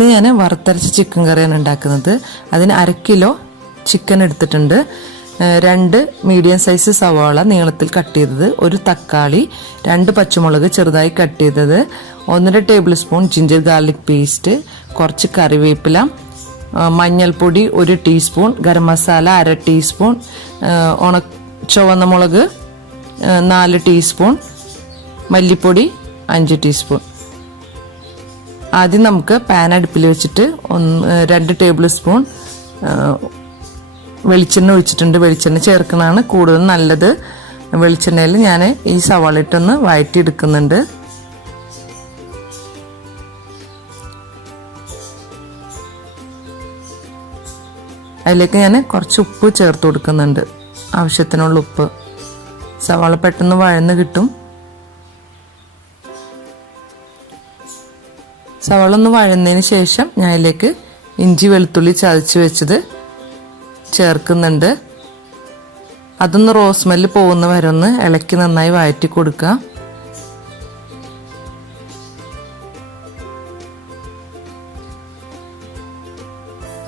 ഇന്ന് ഞാൻ വറുത്തരച്ച ചിക്കൻ കറിയാണ് ഉണ്ടാക്കുന്നത്. അതിന് 1/2 കിലോ ചിക്കൻ എടുത്തിട്ടുണ്ട്. 2 മീഡിയം സൈസ് സവാള നീളത്തിൽ കട്ട് ചെയ്തത്, 1 തക്കാളി, 2 പച്ചമുളക് ചെറുതായി കട്ട് ചെയ്തത്, 1.5 table spoon ginger garlic paste, കുറച്ച് കറിവേപ്പില, മഞ്ഞൾപ്പൊടി 1 ടീസ്പൂൺ, ഗരം മസാല 1/2 ടീസ്പൂൺ, ചുവന്ന മുളക് 4 ടീസ്പൂൺ, മല്ലിപ്പൊടി 5 ടീസ്പൂൺ. ആദ്യം നമുക്ക് പാൻ അടുപ്പിൽ വെച്ചിട്ട് 2 ടേബിൾ സ്പൂൺ വെളിച്ചെണ്ണ ഒഴിച്ചിട്ടുണ്ട്. വെളിച്ചെണ്ണ ചേർക്കുന്നതാണ് കൂടുതൽ നല്ലത്. വെളിച്ചെണ്ണയിൽ ഞാൻ ഈ സവാള ഇട്ടൊന്ന് വഴറ്റിയെടുക്കുന്നുണ്ട്. അതിലേക്ക് ഞാൻ കുറച്ച് ഉപ്പ് ചേർത്ത് കൊടുക്കുന്നുണ്ട്, ആവശ്യത്തിനുള്ള ഉപ്പ്. സവാള പെട്ടെന്ന് വഴന്ന് കിട്ടും. സവാള ഒന്ന് വഴന്നതിന് ശേഷം ഞാൻ അതിലേക്ക് ഇഞ്ചി വെളുത്തുള്ളി ചതച്ച് വെച്ചത് ചേർക്കുന്നുണ്ട്. അതൊന്ന് റോസ് സ്മെല്ല് പോകുന്ന വരെ ഒന്ന് ഇളക്കി നന്നായി വഴറ്റി കൊടുക്കുക.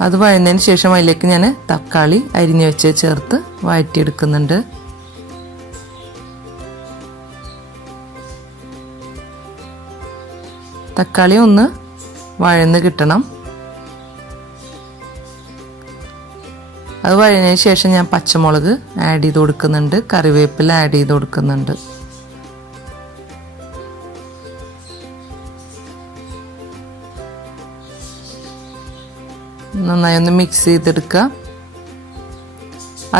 അത് വഴന്നതിന് ശേഷം അതിലേക്ക് ഞാൻ തക്കാളി അരിഞ്ഞു വെച്ച് ചേർത്ത് വഴറ്റിയെടുക്കുന്നുണ്ട്. തക്കാളി ഒന്ന് വഴന്ന് കിട്ടണം. അത് വഴന്നതിന് ശേഷം ഞാൻ പച്ചമുളക് ആഡ് ചെയ്ത് കൊടുക്കുന്നുണ്ട്, കറിവേപ്പില ആഡ് ചെയ്ത് കൊടുക്കുന്നുണ്ട്. നന്നായി ഒന്ന് മിക്സ് ചെയ്തെടുക്കുക.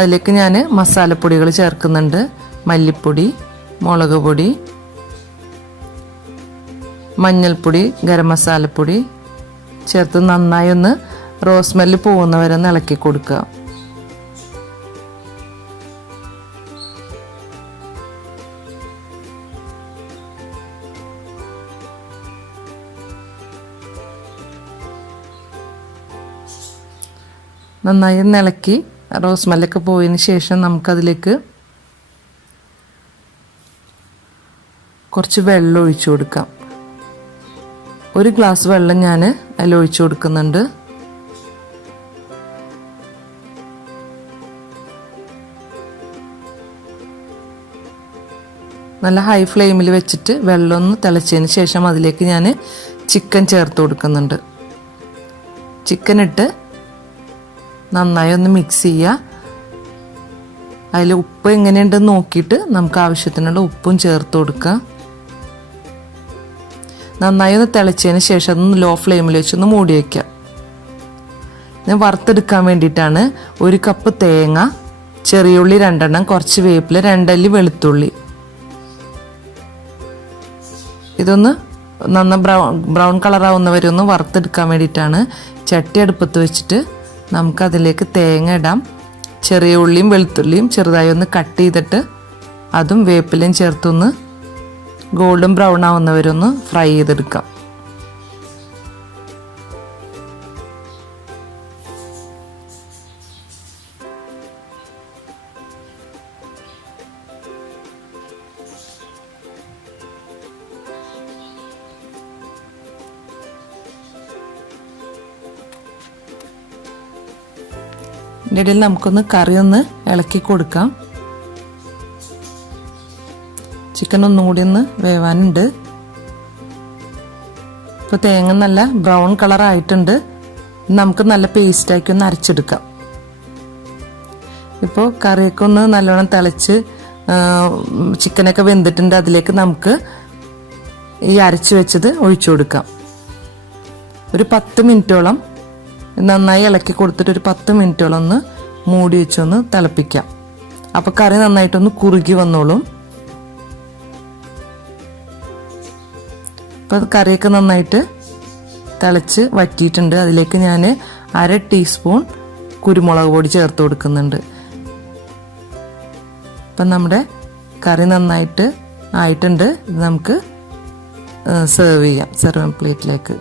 അതിലേക്ക് ഞാൻ മസാലപ്പൊടികൾ ചേർക്കുന്നുണ്ട്. മല്ലിപ്പൊടി, മുളക് പൊടി, മഞ്ഞൾപ്പൊടി, ഗരം മസാലപ്പൊടി ചേർത്ത് നന്നായി ഒന്ന് റോസ് സ്മെല്ല് പോകുന്നവരെ ഒന്ന് ഇളക്കി കൊടുക്കുക. നന്നായി ഒന്ന് ഇളക്കി റോസ് സ്മെല്ലൊക്കെ പോയതിന് ശേഷം നമുക്കതിലേക്ക് കുറച്ച് വെള്ളം ഒഴിച്ചു കൊടുക്കാം. 1 ഗ്ലാസ് വെള്ളം ഞാൻ അതിൽ ഒഴിച്ചു കൊടുക്കുന്നുണ്ട്. നല്ല ഹൈ ഫ്ലെയിമിൽ വെച്ചിട്ട് വെള്ളം ഒന്ന് തിളച്ചതിന് ശേഷം അതിലേക്ക് ഞാൻ ചിക്കൻ ചേർത്ത് കൊടുക്കുന്നുണ്ട്. ചിക്കൻ ഇട്ട് നന്നായി ഒന്ന് മിക്സ് ചെയ്യുക. അതിൽ ഉപ്പ് എങ്ങനെയുണ്ടെന്ന് നോക്കിയിട്ട് നമുക്ക് ആവശ്യത്തിനുള്ള ഉപ്പും ചേർത്ത് കൊടുക്കുക. നന്നായി ഒന്ന് തിളച്ചതിന് ശേഷം അതൊന്ന് ലോ ഫ്ലെയിമിൽ വെച്ചൊന്ന് മൂടി വയ്ക്കുക. ഞാൻ വറുത്തെടുക്കാൻ വേണ്ടിയിട്ടാണ് 1 കപ്പ് തേങ്ങ, ചെറിയുള്ളി 2 എണ്ണം, കുറച്ച് വേപ്പില, 2 അല്ലി വെളുത്തുള്ളി. ഇതൊന്ന് ബ്രൗൺ കളറാവുന്നവരെ ഒന്ന് വറുത്തെടുക്കാൻ വേണ്ടിയിട്ടാണ്. ചട്ടി അടുപ്പത്ത് വെച്ചിട്ട് നമുക്കതിലേക്ക് തേങ്ങ ഇടാം. ചെറിയ ഉള്ളിയും വെളുത്തുള്ളിയും ചെറുതായി ഒന്ന് കട്ട് ചെയ്തിട്ട് അതും വേപ്പിലയും ചേർത്തൊന്ന് ഗോൾഡൻ ബ്രൗൺ ആവുന്നവരൊന്ന് ഫ്രൈ ചെയ്തെടുക്കാം. ഇതിൻ്റെ ഇടയിൽ നമുക്കൊന്ന് കറി ഒന്ന് ഇളക്കി കൊടുക്കാം. ചിക്കൻ ഒന്നും കൂടി ഒന്ന് വേവാനുണ്ട്. ഇപ്പോൾ തേങ്ങ നല്ല ബ്രൗൺ കളർ ആയിട്ടുണ്ട്. നമുക്ക് നല്ല പേസ്റ്റാക്കി ഒന്ന് അരച്ചെടുക്കാം. ഇപ്പോൾ കറിയൊക്കെ ഒന്ന് നല്ലോണം തിളച്ച് ചിക്കനൊക്കെ വെന്തിട്ടുണ്ട്. അതിലേക്ക് നമുക്ക് ഈ അരച്ച് വെച്ചത് ഒഴിച്ചു കൊടുക്കാം. ഒരു 10 മിനിറ്റോളം നന്നായി ഇളക്കി കൊടുത്തിട്ട് ഒരു 10 മിനിറ്റോളം ഒന്ന് മൂടി വെച്ചൊന്ന് തിളപ്പിക്കാം. അപ്പോൾ കറി നന്നായിട്ടൊന്ന് കുറുകി വന്നോളും. അപ്പോൾ കറിയൊക്കെ നന്നായിട്ട് തിളച്ച് വറ്റിയിട്ടുണ്ട്. അതിലേക്ക് ഞാൻ 1/2 ടീസ്പൂൺ കുരുമുളക് പൊടി ചേർത്ത് കൊടുക്കുന്നുണ്ട്. അപ്പം നമ്മുടെ കറി നന്നായിട്ട് ആയിട്ടുണ്ട്. ഇത് നമുക്ക് സെർവ് ചെയ്യാം സെർവിങ് പ്ലേറ്റിലേക്ക്.